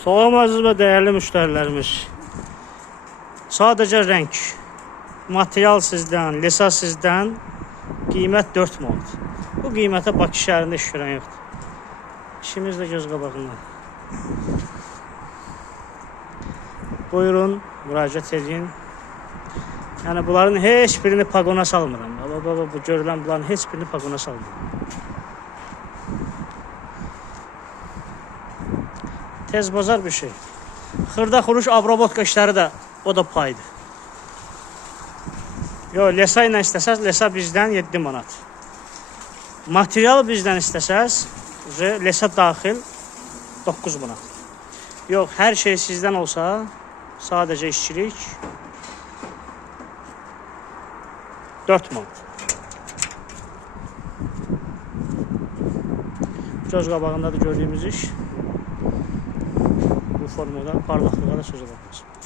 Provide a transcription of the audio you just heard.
Salam əziz və dəyərli müştərilərimiz. Sadəcə rəng, material sizdən, lesa sizdən, qiymət 4 manat. Bu qiymətə Bakı şəhərində iş görən yoxdur. İşimiz də göz qabağında. Buyurun, müraciət edin. Yəni bunların heç birini paqona salmıram. Bu görülən bunların heç birini paqona salmıram. Tez bazar bir şey. Xırda xuruş abrabotka işləri də o da paydır. Yox, lesa ilə istəsəz, lesa bizdən 7 manat. Material bizdən istəsəz, lesa daxil 9 manat. Yox, hər şey sizdən olsa, sadəcə işçilik 4 manat. Göz qabağındadır gördüyümüz iş. Bu formada parlaqlığa da sözə baxmasın.